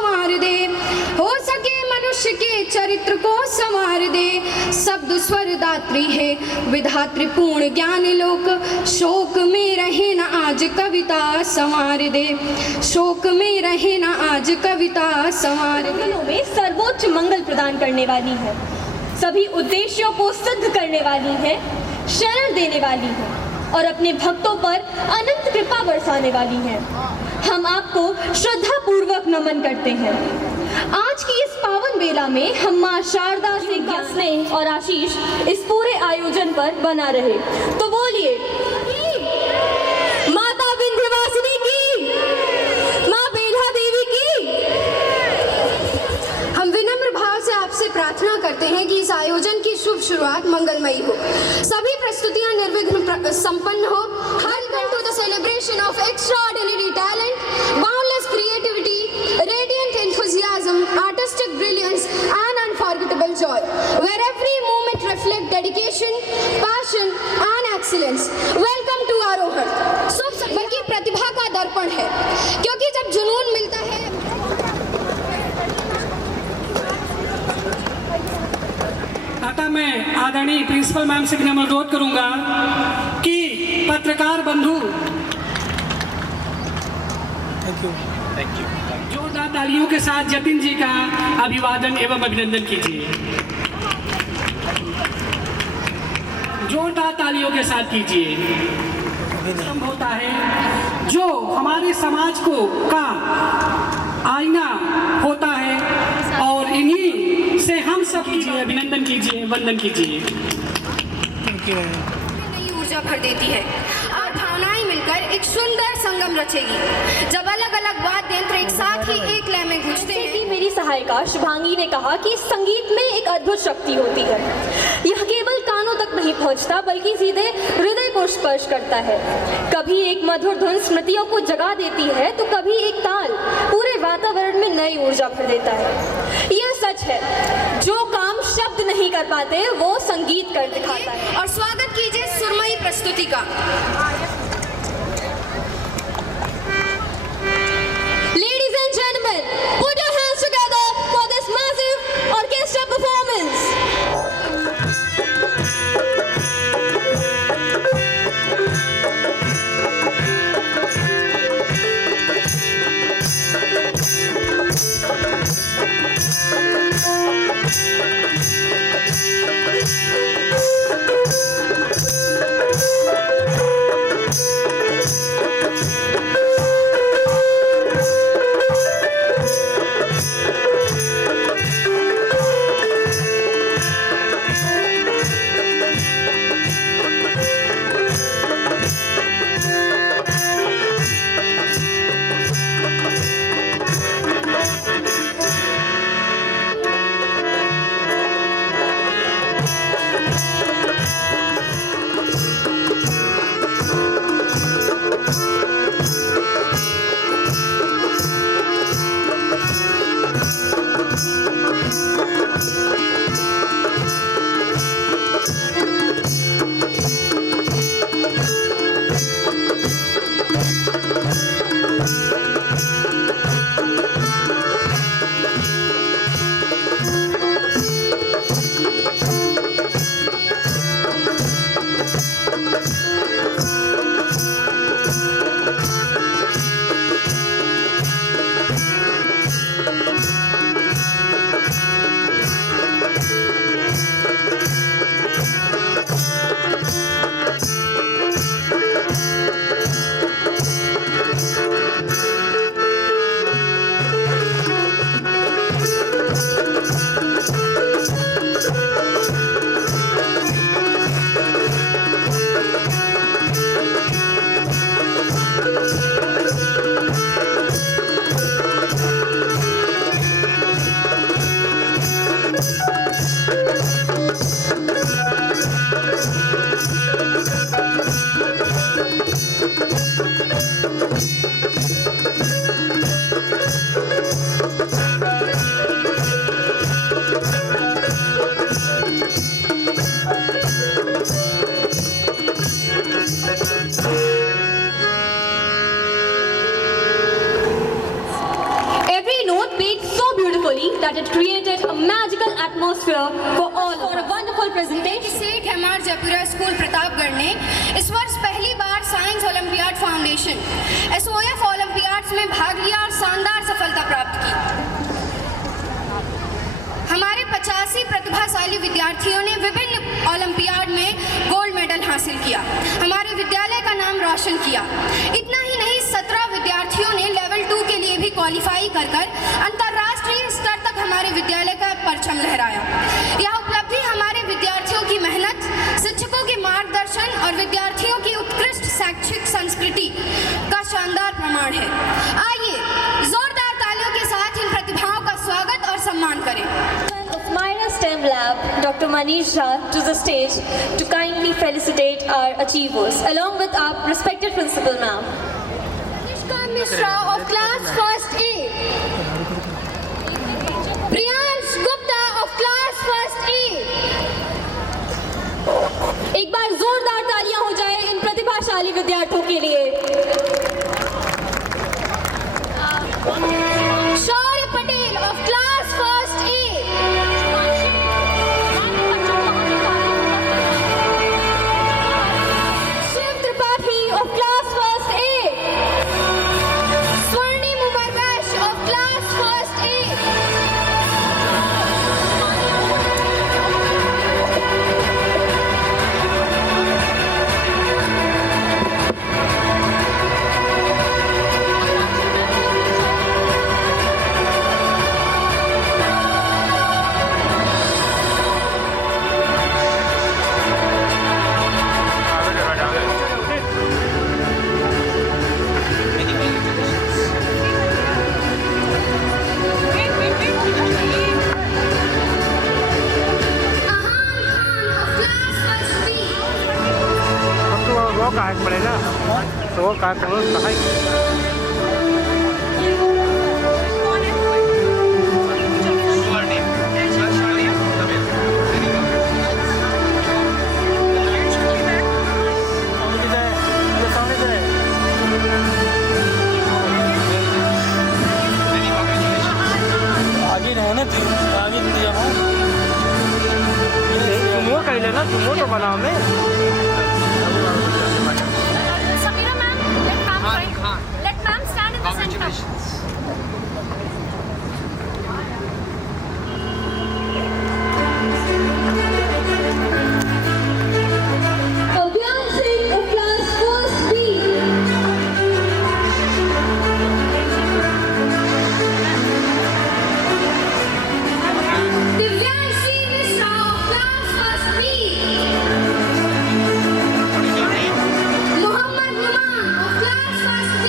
संवार दे, हो सके मनुष्य के चरित्र को संवार दे। शब्द स्वर दात्री है विधात्री पूर्ण ज्ञान लोक, शोक में रहे न आज कविता संवार दे, शोक में रहे न आज कविता संवार दे। मंगलों में सर्वोच्च मंगल प्रदान करने वाली है, सभी उद्देश्यों को सिद्ध करने वाली है, शरण देने वाली है और अपने भक्तों पर अनंत कृपा बरसाने वाली है। हम आपको श्रद्धा पूर्वक नमन करते हैं। आज की इस पावन बेला में हम मां शारदा से स्नेह और आशीष इस पूरे आयोजन पर बना रहे। तो बोलिए माता विंध्यवासिनी की, मां बेल्हा देवी की। हम विनम्र भाव से आपसे प्रार्थना करते हैं कि इस आयोजन की शुभ शुरुआत मंगलमयी हो, सभी प्रस्तुतियां निर्विघ्न संपन्न हो। Welcome to the celebration of extraordinary talent, boundless creativity, radiant enthusiasm, artistic brilliance and unforgettable joy, where every moment reflects dedication, passion and excellence. Welcome to आरोहण। बल्कि प्रतिभा का दर्पण है, क्योंकि जब जुनून मिलता है। अतः मैं आदरणीय प्रिंसिपल मैम से विनम्र अनुरोध करूंगा कि पत्रकार बंधु जोरदार तालियों के साथ जतिन जी का अभिवादन एवं अभिनंदन कीजिए। जोरदार तालियों के साथ कीजिए। स्तंभ होता है जो हमारे समाज को का आईना होता है और इन्हीं से हम सब कीजिए, अभिनंदन कीजिए, वंदन कीजिए। नई ऊर्जा भर देती है और भावनाएं मिलकर एक सुंदर संगम रचेगी। जब अलग अलग वाद्य यंत्र एक साथ ही एक लय में गूंजते हैं। मेरी सहायिका शुभांगी ने कहा कि संगीत में एक अद्भुत शक्ति होती है। यह केवल कानों तक नहीं पहुंचता बल्कि सीधे हृदय को स्पर्श करता है। कभी एक मधुर धुन स्मृतियों को जगा देती है तो कभी एक ताल पूरे वातावरण में नई ऊर्जा भर देता है। यह सच है, जो काम शब्द नहीं कर पाते वो संगीत कर दिखाता है। और स्वागत कीजिए सुरमई प्रस्तुति का। Ladies and gentlemen, put your hands together for this massive orchestra performance. wonderfully that it created a magical atmosphere for all for a wonderful presentation. Seth MR Jaipuria school Pratapgarh ने इस वर्ष पहली बार science olympiad foundation SOF olympiads में भाग लिया और शानदार सफलता प्राप्त की। हमारे 85 प्रतिभाशाली विद्यार्थियों ने विभिन्न ओलंपियाड में गोल्ड मेडल हासिल किया, हमारे विद्यालय का नाम रोशन किया। इतना ही नहीं, 17 विद्यार्थियों ने लेवल 2 के लिए भी क्वालिफाई कर अंतर्राष्ट्रीय स्तर तक हमारे विद्यालय का परचम लहराया। यह उपलब्धि हमारे विद्यार्थियों की मेहनत, शिक्षकों के मार्गदर्शन और विद्यार्थियों की उत्कृष्ट शैक्षिक संस्कृति का शानदार प्रमाण है। आइए जोरदार तालियों के साथ इन प्रतिभाओं का स्वागत और सम्मान करें। Of Myra STEM Lab, Dr. Manish Jha to the stage to kindly felicitate our achievers, along with our respected principal, ma'am. Nishka Mishra of class first A, Priyansh Gupta of class first A. एक बार जोरदार तालियां हो जाए इन प्रतिभाशाली विद्यार्थियों के लिए। Shaurya Patel of class first A. Shiv Tripathi of class first A. Swarnim Umarbash of class first A. पड़ेगा तो वो कहा आगे रहने आगे दिया तुम कर लेना, तुम तो बनाओ में Let ma'am stand in the center. Kavyan Singh of class first B. Divyanshi Mishra of class first B. Muhammad Numan of class first B.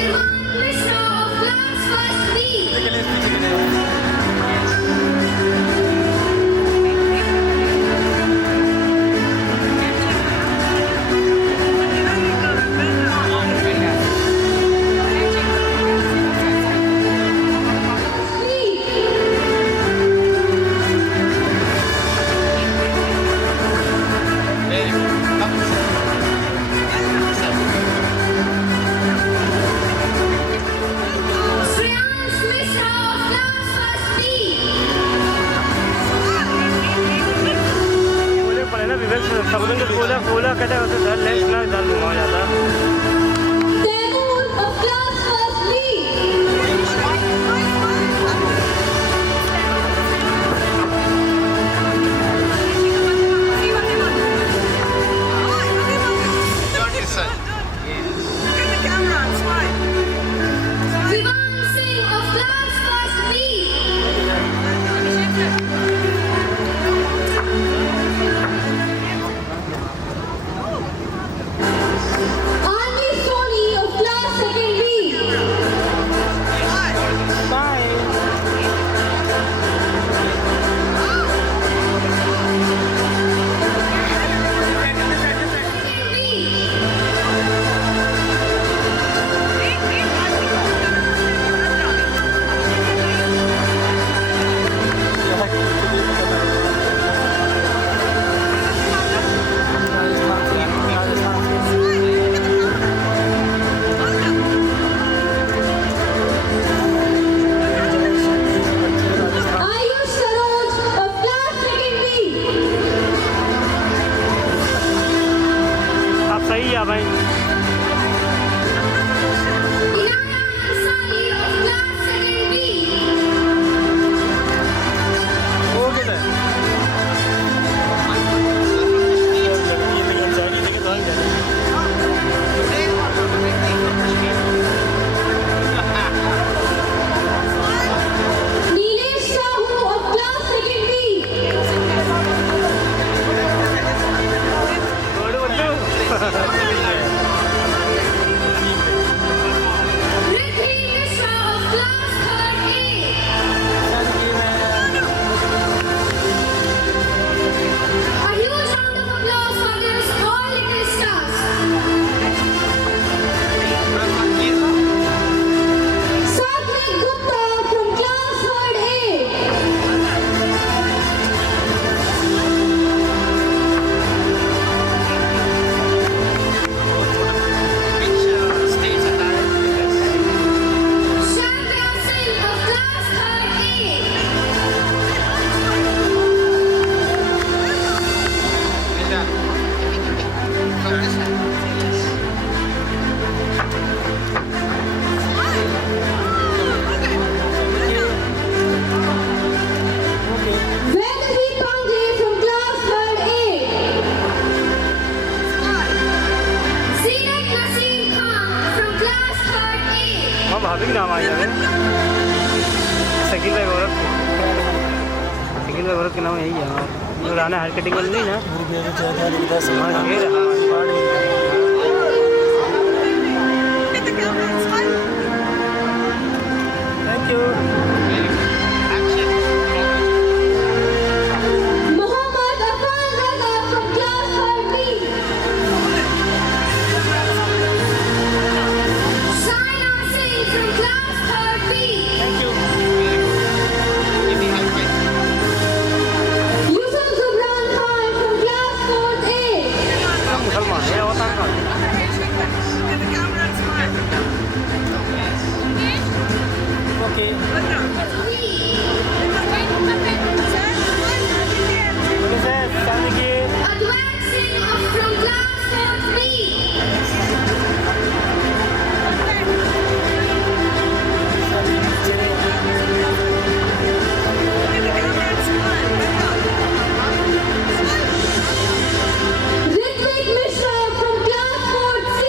Divan Mishra of class first B. Shreyansh Mishra of class first B. बोले पड़े ना विवेक सब लोग बोला बोला कहते हैं उसे डर ले इतना डर घुमा जाता Taimur of class first B. Divan Singh of class first B. I नाम आई जावे शकील भाई गौरव के नाम यही है हमारे राना हायर कटिंग वाली नहीं ना thank you Muhammad Afan Raza from class 3B. Shaina Singh from class 3B. Yusuf Zubran Khan from class 4A. मुसलमान है होता है okay Adwan Singh from class 4B. Ritvik Mishra from class 4C.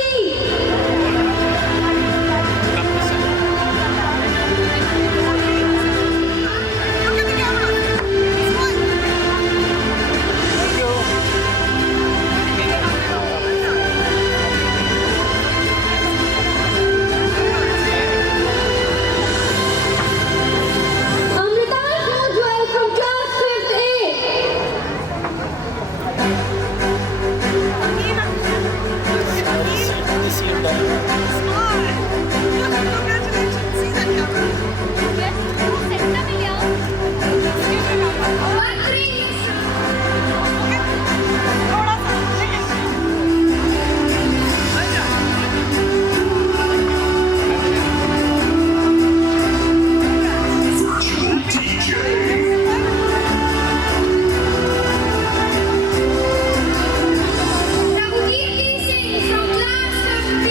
Amritaj Mojwal from class 5A. Bakri. Raghuveer Singh from class 5B.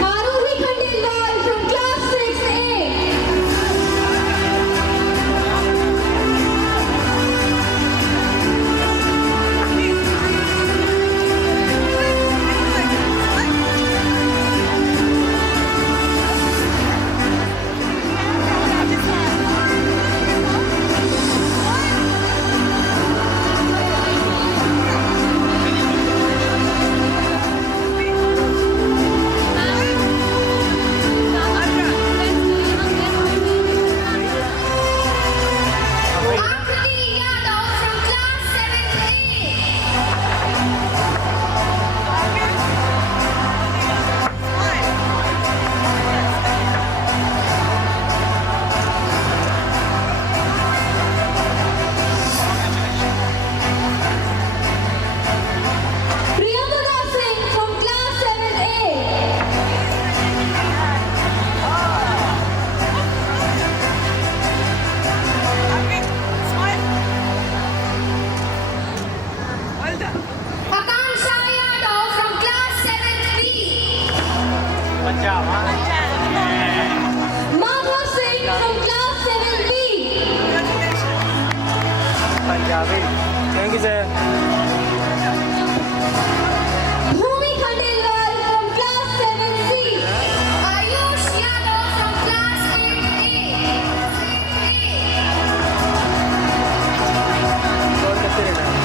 Maruhi Khandelwal from class 6A. Akriti Yadav from class 7A. Priyanka Singh from class 7A. Akansha Yadav from class 7B. Madhav Singh from class 7B. Punjabi thank you sir Bhumi Khandelwal from class 7C. Ayush Yadav from class 8A. और करते रहना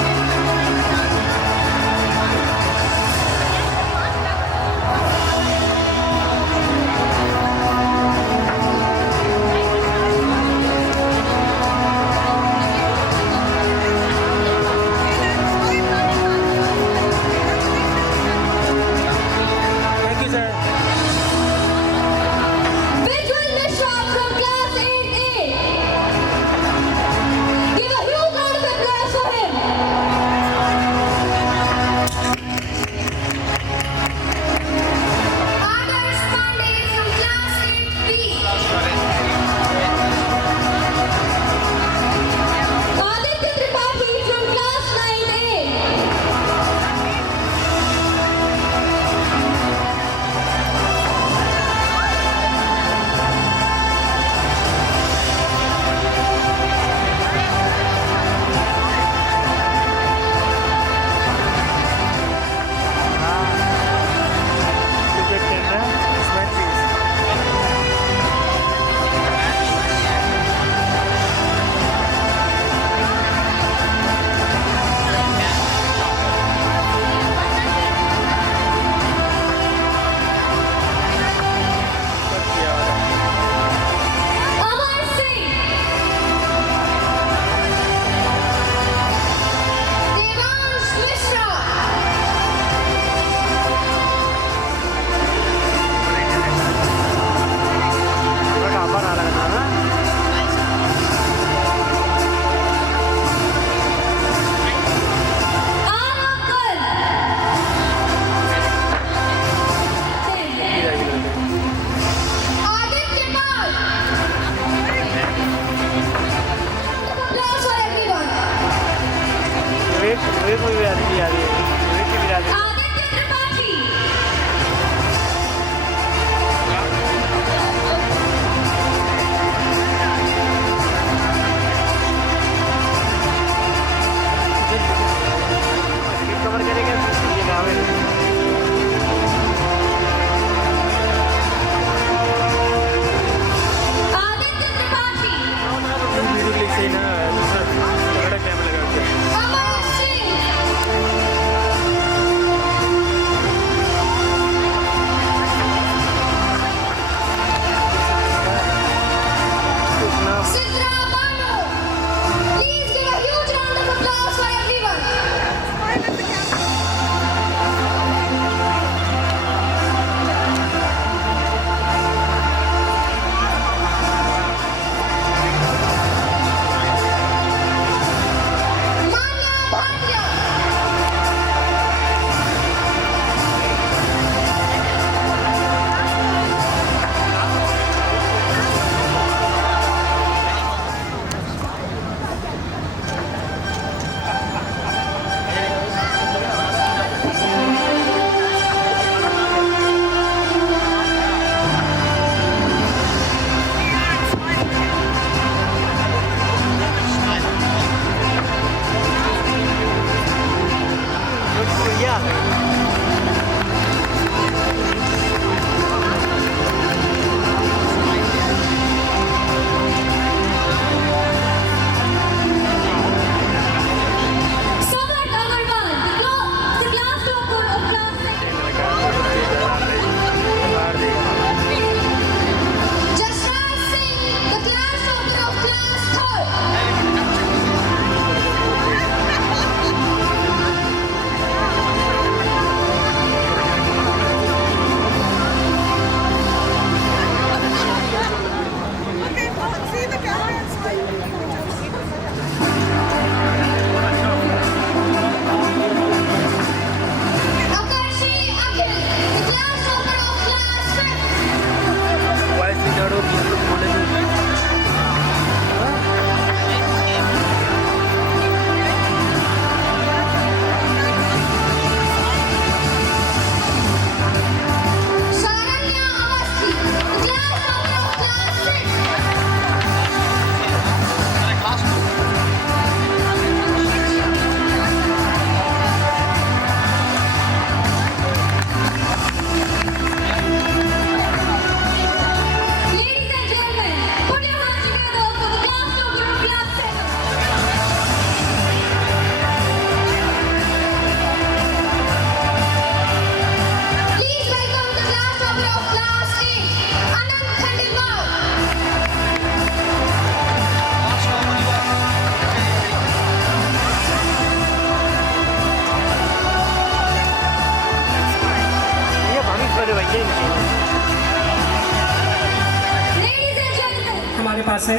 पास है।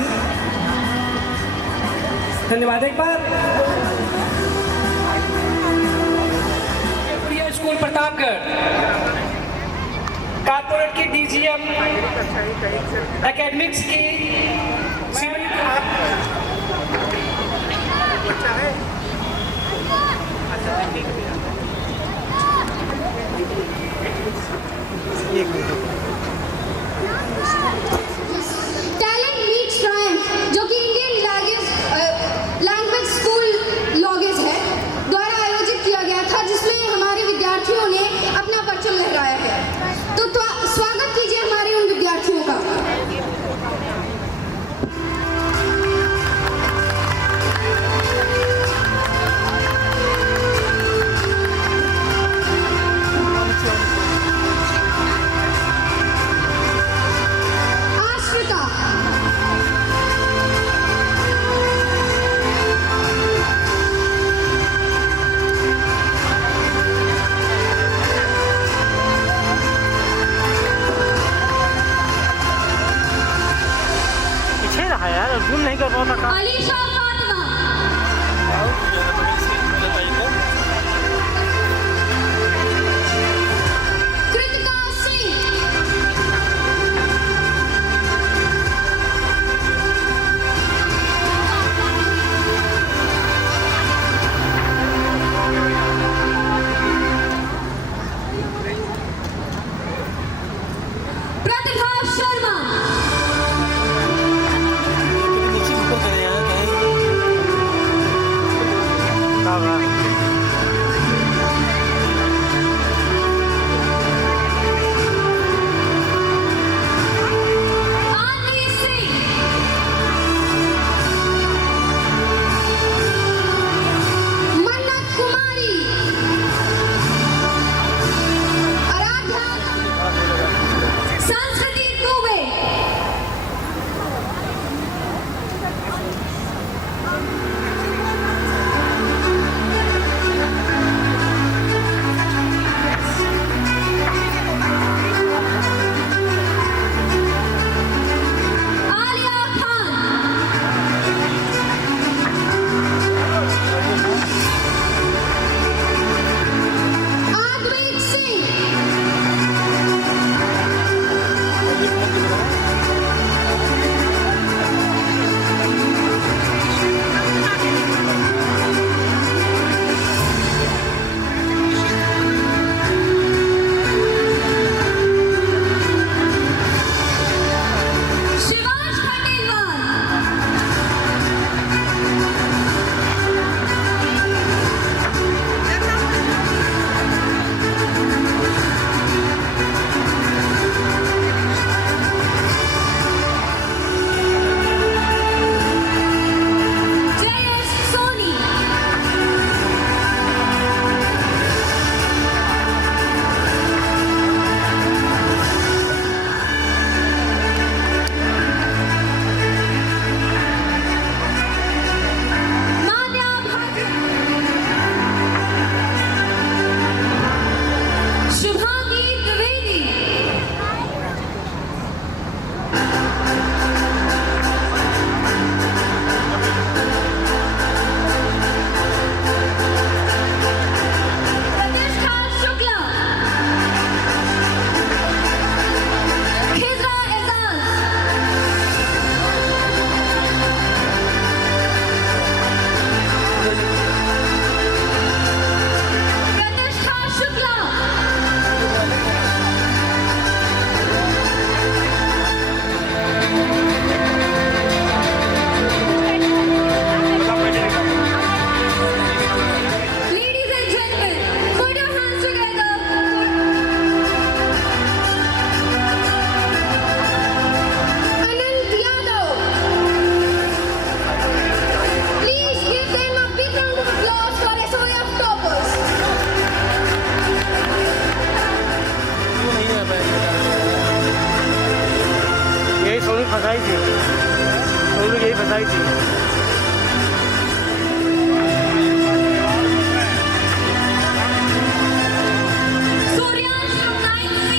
धन्यवाद। एक बार प्रिय स्कूल प्रतापगढ़ कारपोरेट की DGM academics की talent meets Triumph, जो कि इंडियन लैंग्वेज स्कूल लॉगेज है द्वारा आयोजित किया गया था, जिसमें हमारे विद्यार्थियों ने अपना परचम लहराया है। तो स्वागत कीजिए हमारे उन विद्यार्थियों का। पीछे रहा यार, जूम नहीं कर पाता का। अलीशा फातिमा, कृतिका सिंह, प्रतिभा शर्मा, आनवी सिंह, मन्नत कुमारी, आराध्या, संस्कृति दुबे, आलिया खान, आद्वैत सिंह, शिवांश खंडेलवाल, जयेश सोनी, मान्या भाटी, शुभांगी द्विवेदी, प्रतिष्ठा शुक्ला, खिजरा एजाज, प्रतिष्ठा Shukla, ladies and gentlemen, put your hands together. Anant Yadav. Please give them a big round of applause for SOF toppers. यही सोनू फंसाई थी, सोनू यही फंसाई थी। सूर्यांश from 9C,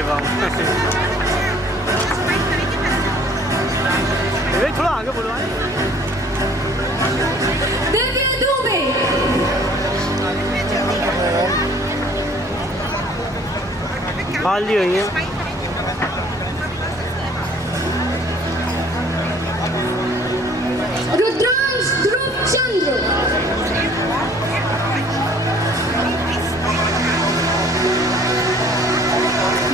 दे पाऊँ। थोड़ा आगे बोलो। दिव्य दुबे, बाल दी हुई है। रुद्रांश ध्रुव चंद्र,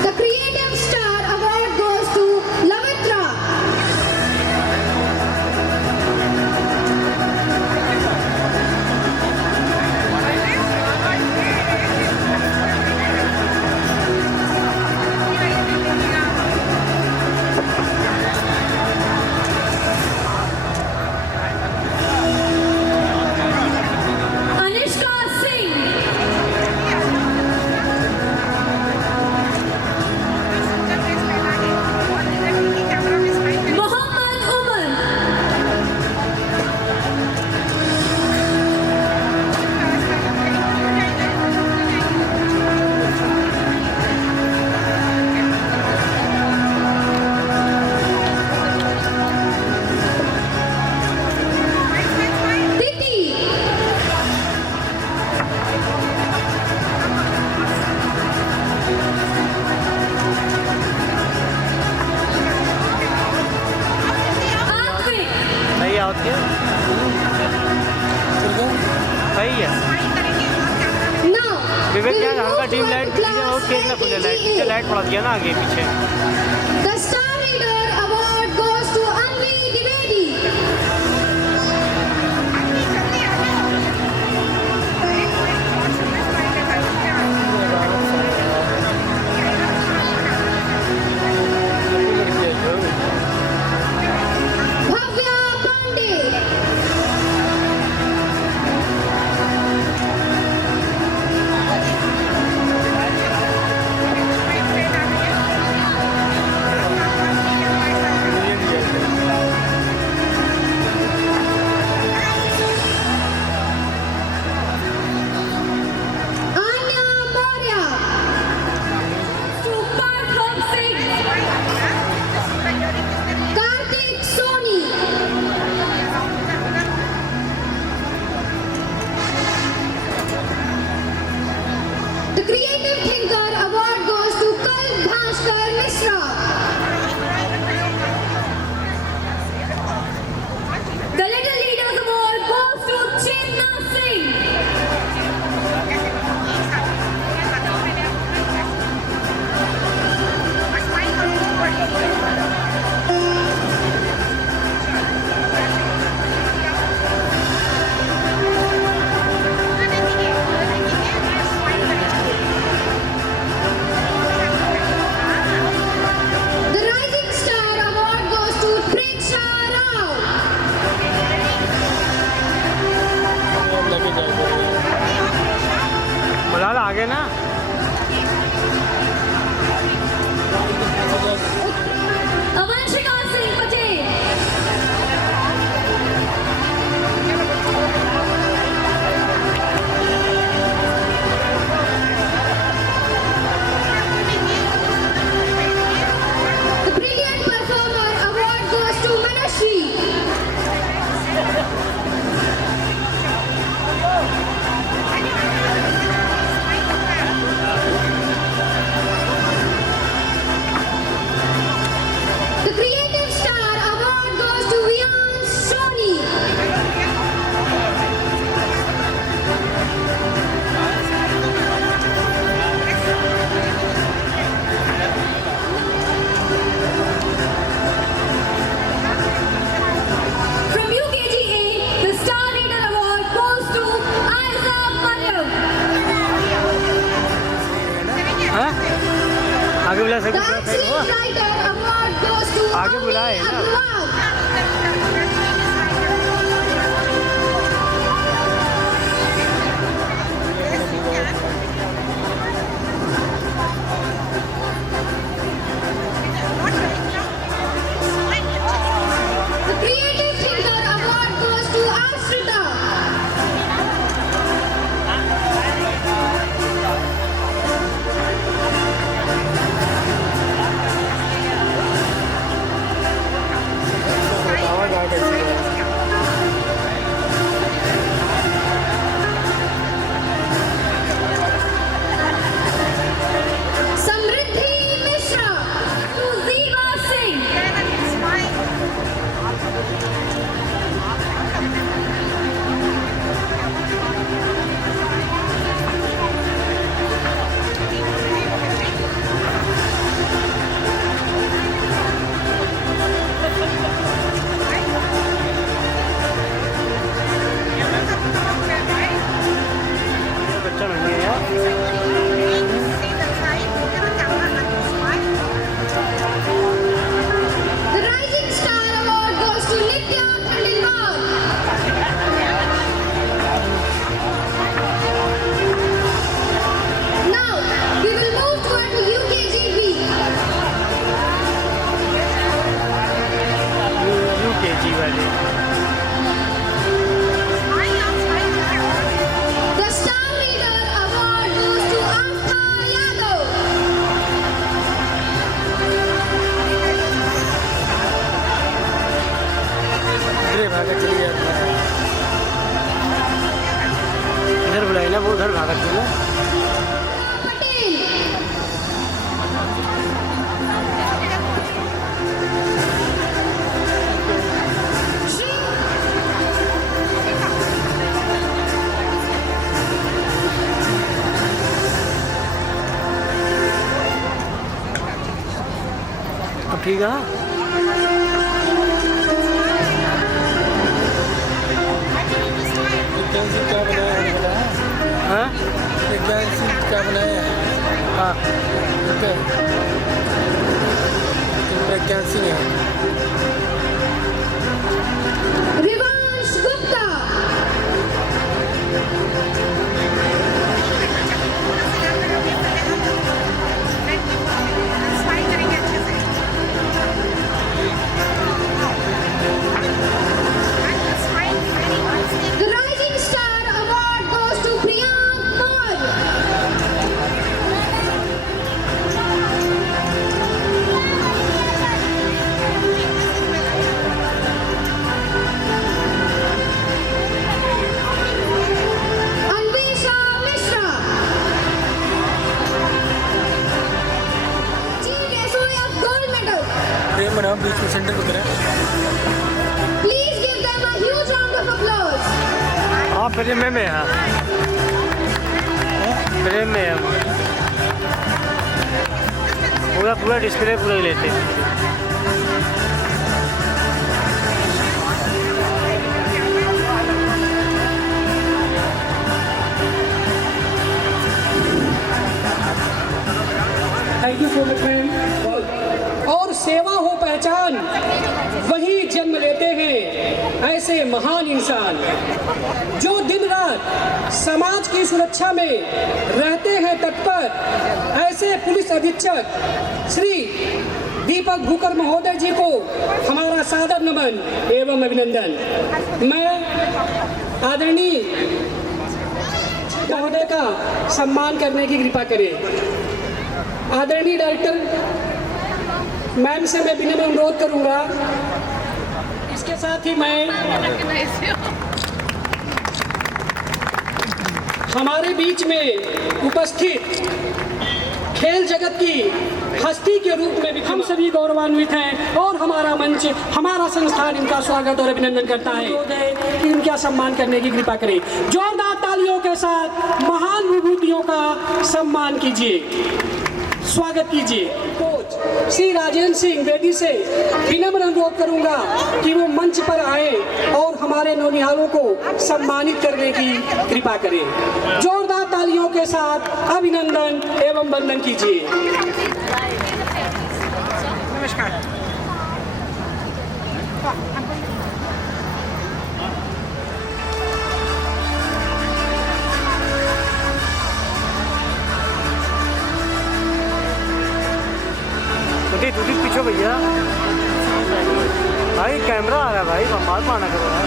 The Creative Star Award goes to Lavitra. Anushka सिंह, मोहम्मद उमर, Titi, आत्विक, सही होती है। सही है। now विवेक we क्या will हल्का move team to light our दीजिए और class तेज ना खुले लाइट ranking पीछे GA. लाइट पड़ा दिया ना आगे पीछे। The Star Reader Award goes to Anvi Dwivedi. Bhavya Pandey. Anya Maurya. सुपार्थ Singh, Karthik Soni. The Creative Thinker Award goes to Kalp Bhaskar Misra. The Little Leaders Award goes to Chetna Singh, The Rising Star Award goes to Preksha Rao. बुला ला आगे ना। अवंशिका सिंह Patel, The Brilliant Performer Award goes to Manashri. The Creative Star Award goes to Vian Soni. from UKGA, the Star Reader Award goes to Isaac Mariam, हाँ? आगे बुला The सकते Excellent Writer Award goes to आगे बुलाए ना। Agrawal. The Creative Thinker Award goes to Ashrita. वो उधर भागा थी ना। पटेल। अब ठीक है ना? क्या बनाया है बताया? हाँ क्या बनाया है? हाँ कैंसिल है। रिवांश Gupta. The Rising Star Award goes to Priyank Kaur. Anvesha Mishra. Team SOA of gold medal. प्रेम बना बीच में सेंटर में करें। Please give them a huge round of applause. हाँ प्रेम में है। प्रेम में है पूरा पूरा डिस्प्ले पूरा ही लेते हैं। Thank you for the friend. और सेवा हो पहचान, वही जन्म लेते हैं ऐसे महान इंसान जो दिन रात समाज की सुरक्षा में रहते हैं तत्पर। ऐसे पुलिस अधीक्षक श्री दीपक भूकर महोदय जी को हमारा सादर नमन एवं अभिनंदन। मैं आदरणीय महोदय का सम्मान करने की कृपा करें। आदरणीय डायरेक्टर मैम से मैं विनम्र अनुरोध करूंगा। इसके साथ ही मैं हमारे बीच में उपस्थित खेल जगत की हस्ती के रूप में भी हम सभी गौरवान्वित हैं और हमारा मंच, हमारा संस्थान इनका स्वागत और अभिनंदन करता है कि इनका सम्मान करने की कृपा करें। जोरदार तालियों के साथ महान विभूतियों का सम्मान कीजिए, स्वागत कीजिए। कोच श्री राजेंद्र सिंह बेदी से विनम्र अनुरोध करूंगा कि वो मंच पर आए और हमारे नौनिहालों को सम्मानित करने की कृपा करें। जोरदार तालियों के साथ अभिनंदन एवं वंदन कीजिए। नमस्कार। तुझे पीछे भैया भाई कैमरा आ रहा है भाई, मार मारना करो यार।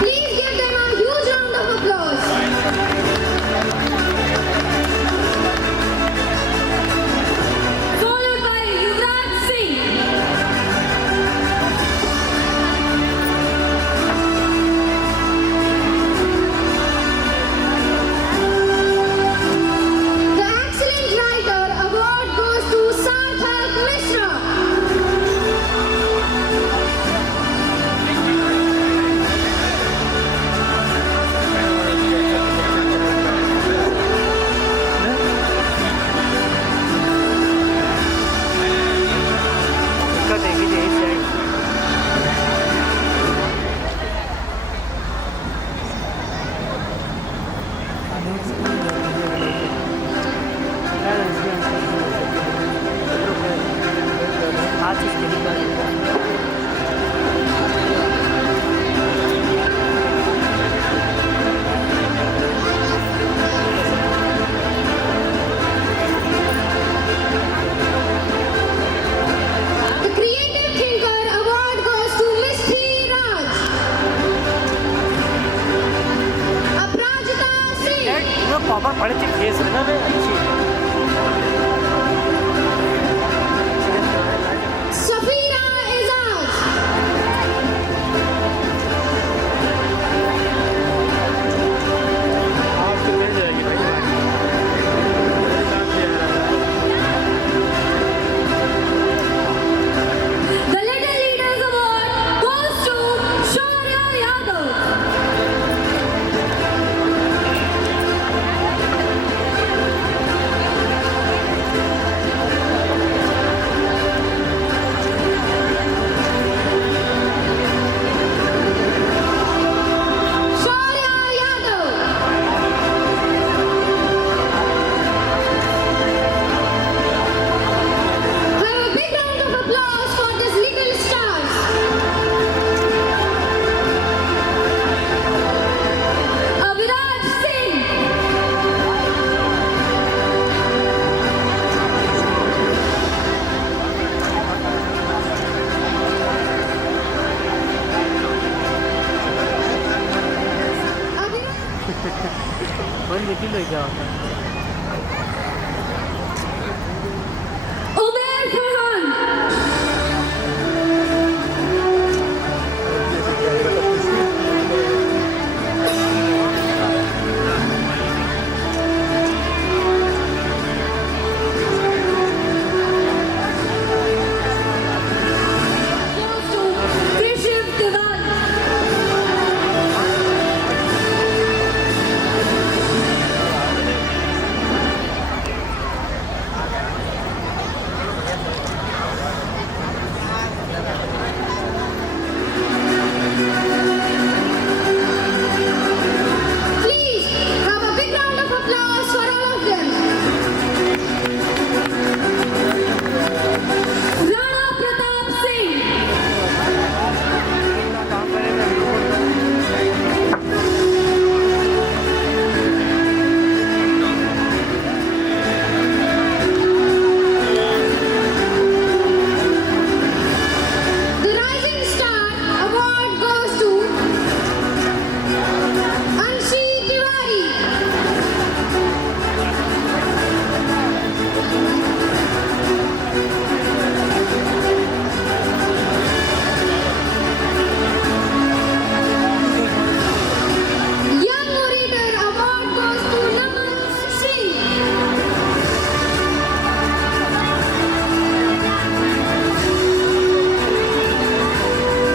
Please give them a huge round of applause. Followed by Yuvraj Singh. पढ़ के केस है ना मैं अच्छी सफीरा एजाज, आपको मिल जाएगी भाई काम किया है The Little Leaders Award goes to Shaurya Yadav. Shaurya Yadav, have a big round of applause for this little stars. Aviraj Singh. बंद निकल क्या होता है Umair Farhan. Goes to Krishiv Diwan. Please have a big round of applause for all of them. Rana Pratap Singh. काम करेंगे हम लोग The Rising Star Award goes to Anshi Tiwari. Young Orator Award goes to Naman Singh.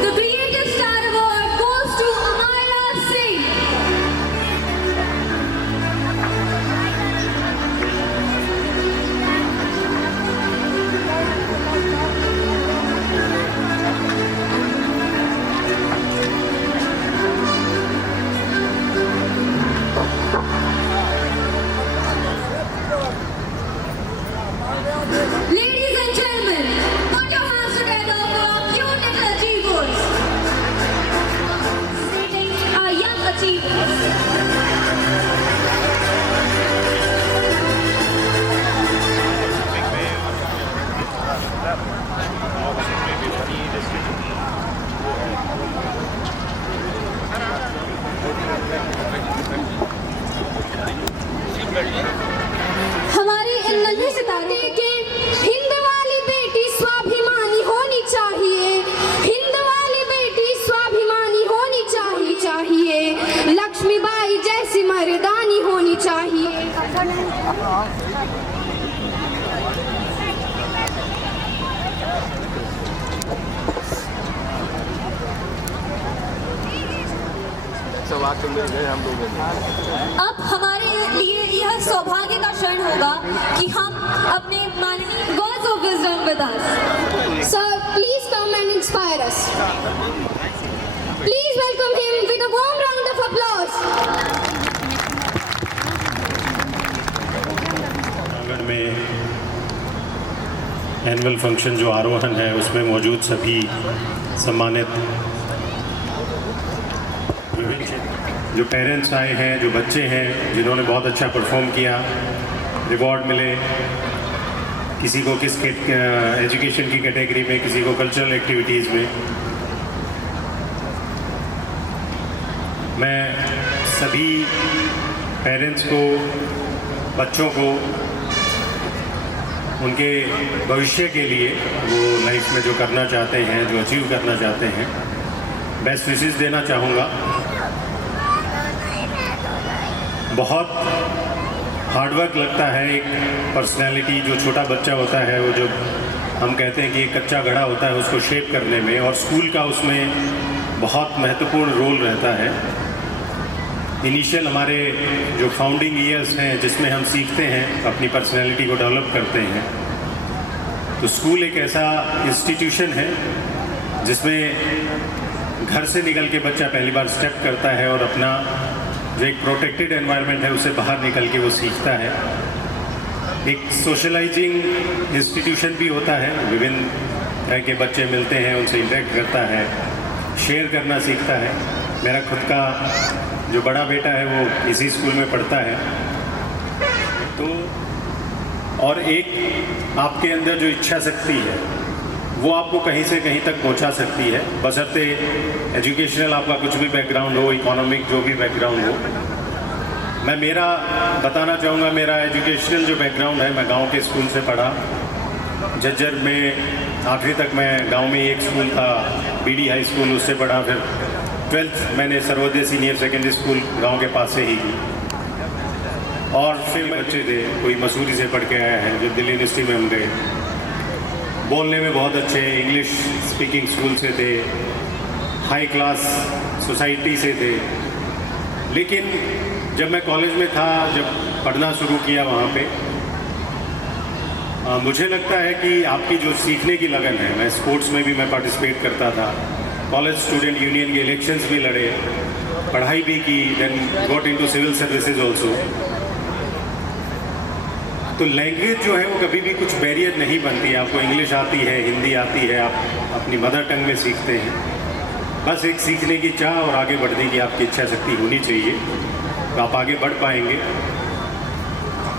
The Creative Star Award goes to Amara Singh. Ladies and gentlemen, put your hands together for our cute little achievers. Stating our young achievers. हमारे इन नन्हे सितारे के हिंद वाली बेटी स्वाभिमानी होनी चाहिए, हिंद वाली बेटी स्वाभिमानी होनी चाहिए, लक्ष्मीबाई जैसी मर्दानी होनी चाहिए। अब हमारे लिए यह सौभाग्य का क्षण होगा कि हम अपने माननीय words of wisdom with us. Sir, please come and inspire us. Please welcome him with a warm round of applause. आंगन में एनुअल फंक्शन जो आरोहण है उसमें मौजूद सभी सम्मानित जो पेरेंट्स आए हैं, जो बच्चे हैं जिन्होंने बहुत अच्छा परफॉर्म किया, रिवॉर्ड मिले, किसी को किस एजुकेशन की कैटेगरी में, किसी को कल्चरल एक्टिविटीज़ में। मैं सभी पेरेंट्स को बच्चों को उनके भविष्य के लिए वो लाइफ में जो करना चाहते हैं, जो अचीव करना चाहते हैं, बेस्ट विशेस देना चाहूँगा। बहुत हार्डवर्क लगता है एक पर्सनैलिटी, जो छोटा बच्चा होता है वो, जो हम कहते हैं कि एक कच्चा घड़ा होता है, उसको शेप करने में, और स्कूल का उसमें बहुत महत्वपूर्ण रोल रहता है। इनिशियल हमारे जो फाउंडिंग ईयर्स हैं जिसमें हम सीखते हैं, अपनी पर्सनैलिटी को डेवलप करते हैं, तो स्कूल एक ऐसा इंस्टीट्यूशन है जिसमें घर से निकल के बच्चा पहली बार स्टेप करता है और अपना जो एक प्रोटेक्टेड एनवायरनमेंट है उससे बाहर निकल के वो सीखता है। एक सोशलाइजिंग इंस्टीट्यूशन भी होता है, विभिन्न तरह के बच्चे मिलते हैं, उनसे इंटरेक्ट करता है, शेयर करना सीखता है। मेरा खुद का जो बड़ा बेटा है वो इसी स्कूल में पढ़ता है। तो और एक आपके अंदर जो इच्छा शक्ति है वो आपको कहीं से कहीं तक पहुंचा सकती है, बशर्ते एजुकेशनल आपका कुछ भी बैकग्राउंड हो, इकोनॉमिक जो भी बैकग्राउंड हो। मैं मेरा बताना चाहूँगा, मेरा एजुकेशनल जो बैकग्राउंड है, मैं गांव के स्कूल से पढ़ा। झज्जर में 8वीं तक मैं गांव में एक स्कूल था, बीडी हाई स्कूल, उससे पढ़ा। फिर 12th मैंने सर्वोदय सीनियर सेकेंडरी स्कूल गांव के पास से ही की। और फिर बच्चे थे, कोई मसूरी से पढ़ के आया है, जो दिल्ली यूनिवर्सिटी में हम गए। बोलने में बहुत अच्छे, इंग्लिश स्पीकिंग स्कूल से थे, हाई क्लास सोसाइटी से थे। लेकिन जब मैं कॉलेज में था, जब पढ़ना शुरू किया वहाँ पे, मुझे लगता है कि आपकी जो सीखने की लगन है, मैं स्पोर्ट्स में भी मैं पार्टिसिपेट करता था, कॉलेज स्टूडेंट यूनियन के इलेक्शंस भी लड़े, पढ़ाई भी की, then got into civil services also. तो लैंग्वेज जो है वो कभी भी कुछ बैरियर नहीं बनती है। आपको इंग्लिश आती है, हिंदी आती है, आप अपनी मदर टंग में सीखते हैं। बस एक सीखने की चाह और आगे बढ़ने की आपकी इच्छा शक्ति होनी चाहिए, तो आप आगे बढ़ पाएंगे।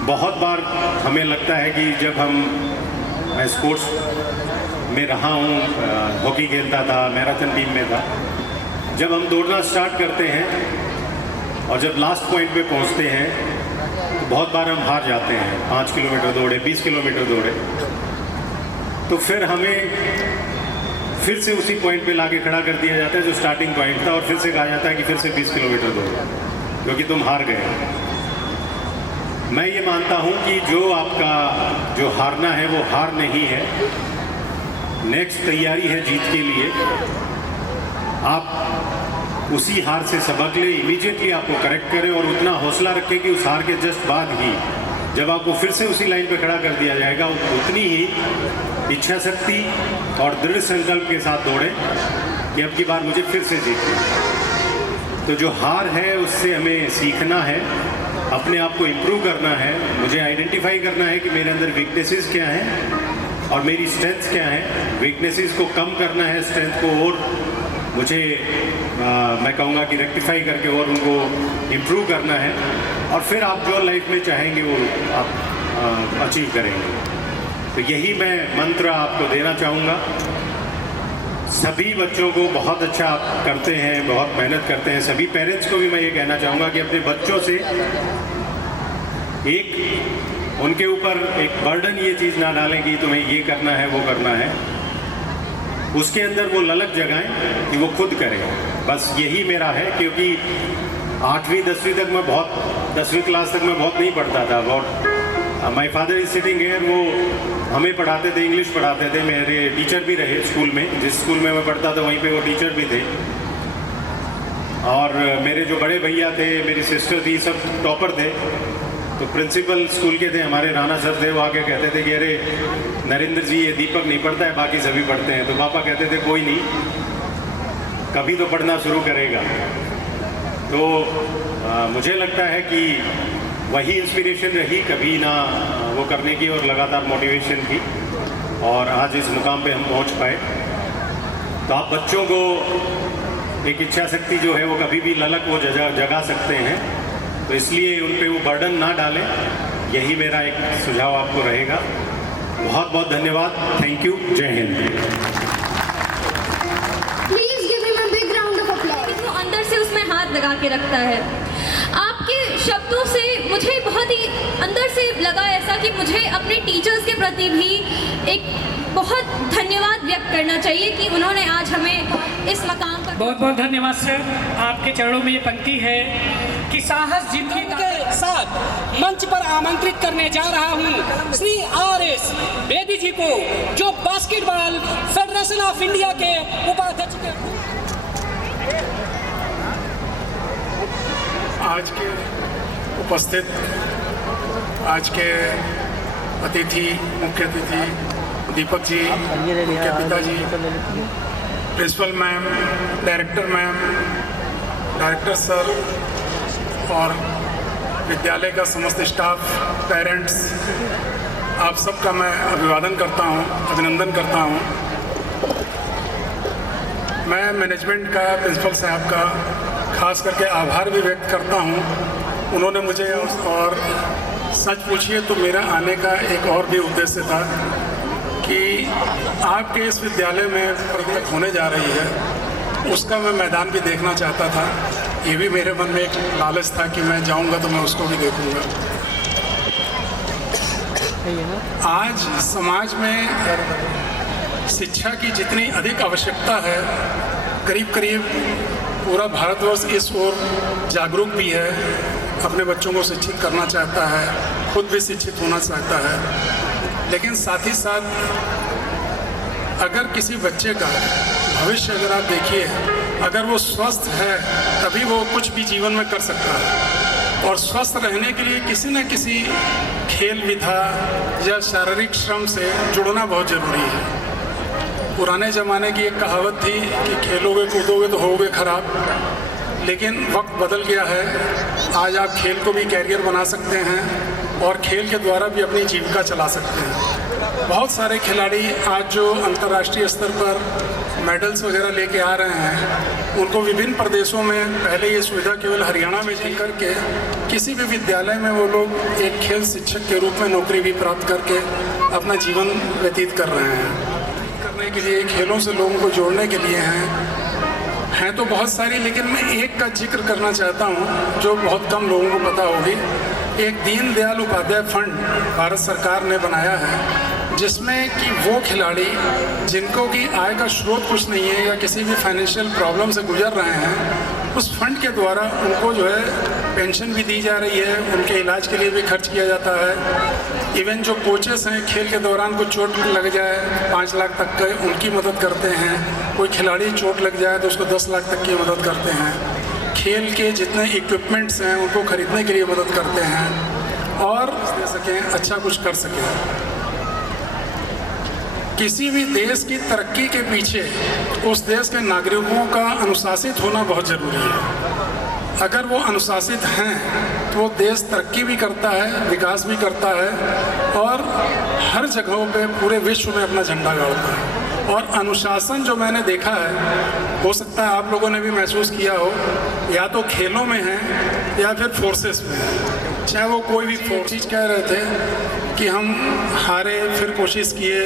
बहुत बार हमें लगता है कि जब मैं स्पोर्ट्स में रहा हूँ, हॉकी खेलता था, मैराथन टीम में था, जब हम दौड़ना स्टार्ट करते हैं और जब लास्ट पॉइंट पे पहुँचते हैं, बहुत बार हम हार जाते हैं। 5 किलोमीटर दौड़े, 20 किलोमीटर दौड़े, तो फिर हमें फिर से उसी पॉइंट पे लाके खड़ा कर दिया जाता है जो स्टार्टिंग पॉइंट था, और फिर से कहा जाता है कि फिर से 20 किलोमीटर दौड़ो क्योंकि तुम हार गए। मैं ये मानता हूँ कि जो हारना है वो हार नहीं है, नेक्स्ट तैयारी है जीत के लिए। आप उसी हार से सबक ले, इमीडिएटली आपको करेक्ट करें और उतना हौसला रखें कि उस हार के जस्ट बाद ही जब आपको फिर से उसी लाइन पे खड़ा कर दिया जाएगा, उतनी ही इच्छा शक्ति और दृढ़ संकल्प के साथ दौड़ें कि अब की बार मुझे फिर से जीतना है। तो जो हार है उससे हमें सीखना है, अपने आप को इम्प्रूव करना है, मुझे आइडेंटिफाई करना है कि मेरे अंदर वीकनेसेस क्या हैं और मेरी स्ट्रेंथ्स क्या हैं। वीकनेसेस को कम करना है, स्ट्रेंथ को और मुझे मैं कहूँगा कि रेक्टिफाई करके और उनको इम्प्रूव करना है, और फिर आप जो लाइफ में चाहेंगे वो आप अचीव करेंगे। तो यही मैं मंत्र आपको देना चाहूँगा। सभी बच्चों को बहुत अच्छा आप करते हैं, बहुत मेहनत करते हैं। सभी पेरेंट्स को भी मैं ये कहना चाहूँगा कि अपने बच्चों से उनके ऊपर एक बर्डन ये चीज़ ना डालें कि तुम्हें ये करना है, वो करना है। उसके अंदर वो ललक जगाएं कि वो खुद करें। बस यही मेरा है, क्योंकि 8वीं 10वीं तक मैं 10वीं क्लास तक मैं बहुत नहीं पढ़ता था। और my father is sitting here, वो हमें पढ़ाते थे, इंग्लिश पढ़ाते थे, मेरे टीचर भी रहे स्कूल में। जिस स्कूल में मैं पढ़ता था वहीं पे वो टीचर भी थे। और मेरे जो बड़े भैया थे, मेरी सिस्टर थी, सब टॉपर थे। तो प्रिंसिपल स्कूल के थे हमारे, राणा सर थे, वो आके कहते थे कि अरे नरेंद्र जी, ये दीपक नहीं पढ़ता है, बाकी सभी पढ़ते हैं। तो पापा कहते थे कोई नहीं, कभी तो पढ़ना शुरू करेगा। तो मुझे लगता है कि वही इंस्पिरेशन रही कभी ना वो करने की और लगातार मोटिवेशन की, और आज इस मुकाम पे हम पहुंच पाए। तो आप बच्चों को एक इच्छा शक्ति जो है वो कभी भी ललक वो जगा सकते हैं, तो इसलिए उन पे वो बर्डन ना डालें। यही मेरा एक सुझाव आपको रहेगा। बहुत बहुत धन्यवाद, थैंक यू, जय Hind. Please give him a big round of applause. वो अंदर से उसमें हाथ लगा के रखता है। आपके शब्दों से मुझे बहुत ही अंदर से टीचर्स के प्रति भी एक बहुत धन्यवाद व्यक्त करना चाहिए कि उन्होंने आज हमें इस मकाम पर बहुत बहुत धन्यवाद सर। आपके चरणों में ये पंक्ति है कि साहस जिंदगी के साथ मंच पर आमंत्रित करने जा रहा हूँ श्री RS बेदी जी को, जो बास्केटबॉल फेडरेशन ऑफ इंडिया के उपाध्यक्ष के। आज के उपस्थित, आज के अतिथि, मुख्य अतिथि दीपक जी, उनके पिताजी, principal ma'am, director ma'am, director sir और विद्यालय का समस्त स्टाफ, पेरेंट्स, आप सबका मैं अभिवादन करता हूं, अभिनंदन करता हूं। मैं मैनेजमेंट का, प्रिंसिपल साहब का खास करके आभार भी व्यक्त करता हूं। उन्होंने मुझे, और सच पूछिए तो मेरा आने का एक और भी उद्देश्य था कि आपके इस विद्यालय में प्रगति होने जा रही है, उसका मैं मैदान भी देखना चाहता था। ये भी मेरे मन में एक लालच था कि मैं जाऊंगा तो मैं उसको भी देखूंगा। आज समाज में शिक्षा की जितनी अधिक आवश्यकता है, करीब करीब पूरा भारतवर्ष इस ओर जागरूक भी है, अपने बच्चों को शिक्षित करना चाहता है, खुद भी शिक्षित होना चाहता है। लेकिन साथ ही साथ अगर किसी बच्चे का भविष्य अगर आप देखिए, अगर वो स्वस्थ है तभी वो कुछ भी जीवन में कर सकता है। और स्वस्थ रहने के लिए किसी न किसी खेल विधा या शारीरिक श्रम से जुड़ना बहुत ज़रूरी है। पुराने ज़माने की एक कहावत थी कि खेलोगे कूदोगे तो होगे खराब, लेकिन वक्त बदल गया है। आज आप खेल को भी कैरियर बना सकते हैं और खेल के द्वारा भी अपनी जीविका चला सकते हैं। बहुत सारे खिलाड़ी आज जो अंतर्राष्ट्रीय स्तर पर मेडल्स वगैरह लेके आ रहे हैं, उनको विभिन्न प्रदेशों में, पहले ये सुविधा केवल हरियाणा में जी करके किसी भी विद्यालय में वो लोग एक खेल शिक्षक के रूप में नौकरी भी प्राप्त करके अपना जीवन व्यतीत कर रहे हैं। करने के लिए, खेलों से लोगों को जोड़ने के लिए हैं तो बहुत सारी, लेकिन मैं एक का जिक्र करना चाहता हूँ जो बहुत कम लोगों को पता होगी। एक दीनदयाल उपाध्याय फंड भारत सरकार ने बनाया है, जिसमें कि वो खिलाड़ी जिनको की आय का स्रोत कुछ नहीं है या किसी भी फाइनेंशियल प्रॉब्लम से गुजर रहे हैं, उस फंड के द्वारा उनको जो है पेंशन भी दी जा रही है, उनके इलाज के लिए भी खर्च किया जाता है। इवन जो कोचेस हैं, खेल के दौरान कोई चोट लग जाए 5 लाख तक का उनकी मदद करते हैं। कोई खिलाड़ी चोट लग जाए तो उसको 10 लाख तक की मदद करते हैं। खेल के जितने इक्विपमेंट्स हैं उनको खरीदने के लिए मदद करते हैं और दे सकें, अच्छा कुछ कर सकें। किसी भी देश की तरक्की के पीछे उस देश के नागरिकों का अनुशासित होना बहुत ज़रूरी है। अगर वो अनुशासित हैं तो वो देश तरक्की भी करता है, विकास भी करता है और हर जगहों पे पूरे विश्व में अपना झंडा गाड़ता है। और अनुशासन जो मैंने देखा है, हो सकता है आप लोगों ने भी महसूस किया हो, या तो खेलों में है या फिर फोर्सेस में है। चाहे वो कोई भी चीज़ कह रहे थे कि हम हारे, फिर कोशिश किए,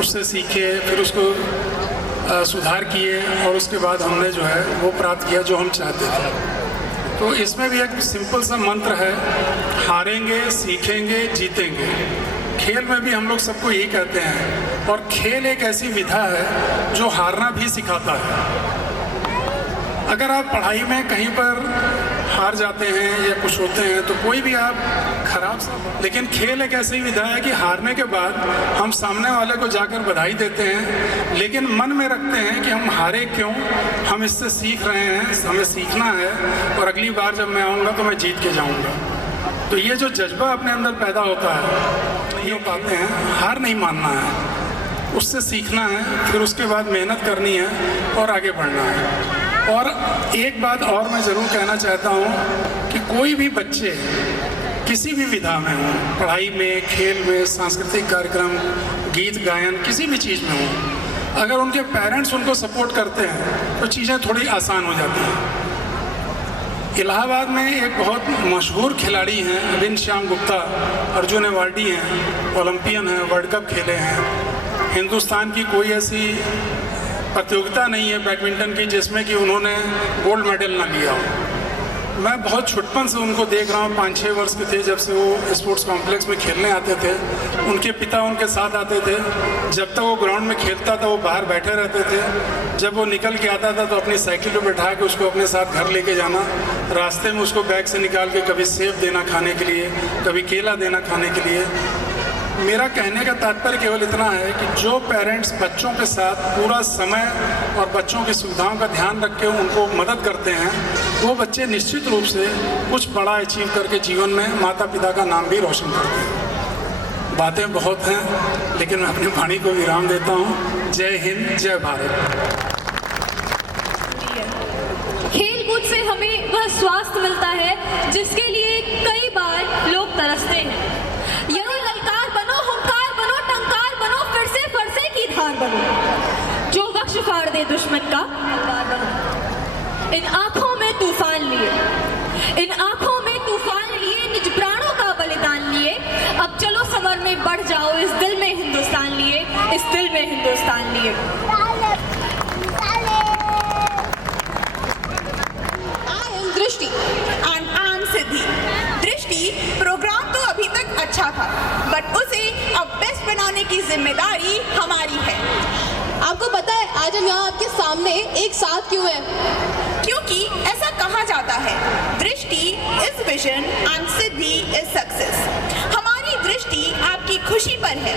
उससे सीखे, फिर उसको सुधार किए और उसके बाद हमने जो है वो प्राप्त किया जो हम चाहते थे। तो इसमें भी एक सिंपल सा मंत्र है, हारेंगे, सीखेंगे, जीतेंगे। खेल में भी हम लोग सबको यही कहते हैं, और खेल एक ऐसी विधा है जो हारना भी सिखाता है। अगर आप पढ़ाई में कहीं पर हार जाते हैं या कुछ होते हैं तो कोई भी आप खराब, लेकिन खेल एक ऐसी विधा है कि हारने के बाद हम सामने वाले को जाकर बधाई देते हैं, लेकिन मन में रखते हैं कि हम हारे क्यों, हम इससे सीख रहे हैं, हमें सीखना है और अगली बार जब मैं आऊँगा तो मैं जीत के जाऊँगा। तो ये जो जज्बा अपने अंदर पैदा होता है, ये पाते हैं, हार नहीं मानना है, उससे सीखना है, फिर उसके बाद मेहनत करनी है और आगे बढ़ना है। और एक बात और मैं ज़रूर कहना चाहता हूँ कि कोई भी बच्चे किसी भी विधा में हो, पढ़ाई में, खेल में, सांस्कृतिक कार्यक्रम, गीत गायन, किसी भी चीज़ में हो, अगर उनके पेरेंट्स उनको सपोर्ट करते हैं तो चीज़ें थोड़ी आसान हो जाती हैं। इलाहाबाद में एक बहुत मशहूर खिलाड़ी हैं, अभिन श्याम गुप्ता, अर्जुन अवार्डी हैं, ओलंपियन हैं, वर्ल्ड कप खेले हैं। हिंदुस्तान की कोई ऐसी प्रतियोगिता नहीं है बैडमिंटन की जिसमें कि उन्होंने गोल्ड मेडल ना लिया हो। मैं बहुत छुटपन से उनको देख रहा हूँ, 5-6 वर्ष के थे जब से वो स्पोर्ट्स कॉम्प्लेक्स में खेलने आते थे। उनके पिता उनके साथ आते थे। जब तक वो ग्राउंड में खेलता था वो बाहर बैठे रहते थे। जब वो निकल के आता था तो अपनी साइकिल पर बैठा के उसको अपने साथ घर लेके जाना, रास्ते में उसको बैग से निकाल के कभी सेब देना खाने के लिए, कभी केला देना खाने के लिए। मेरा कहने का तात्पर्य केवल इतना है कि जो पेरेंट्स बच्चों के साथ पूरा समय और बच्चों की सुविधाओं का ध्यान रख के उनको मदद करते हैं, वो बच्चे निश्चित रूप से कुछ बड़ा अचीव करके जीवन में माता पिता का नाम भी रोशन करते हैं। बातें बहुत हैं, लेकिन मैं अपनी वाणी को विराम देता हूँ। जय हिंद, जय भारत। खेलकूद से हमें वह स्वास्थ्य मिलता है जिसके लिए कई बार लोग तरसते हैं। यदि ललकार बनो, हुंकार बनो, टंकार बनो, फिर से फरसे की धार बनो, जो वक्ष फाड़ दे दुश्मन का तलवार बनो। इन आंखों में तूफान लिए, इन आंखों में तूफान लिए, निज प्राणों का बलिदान लिए। अब चलो समर में बढ़ जाओ, इस दिल में हिंदुस्तान लिए, इस दिल में हिंदुस्तान लिए। दृष्टि एंड आई एम सिद्धि। दृष्टि प्रोग्राम तो अभी तक अच्छा था, बट उसे अब बेस्ट बनाने की जिम्मेदारी हमारी है। आपको पता है आज हम यहाँ आपके सामने एक साथ क्यों हैं? क्योंकि ऐसा कहा जाता है, दृष्टि is vision and Siddhi is success. हमारी दृष्टि आपकी खुशी पर है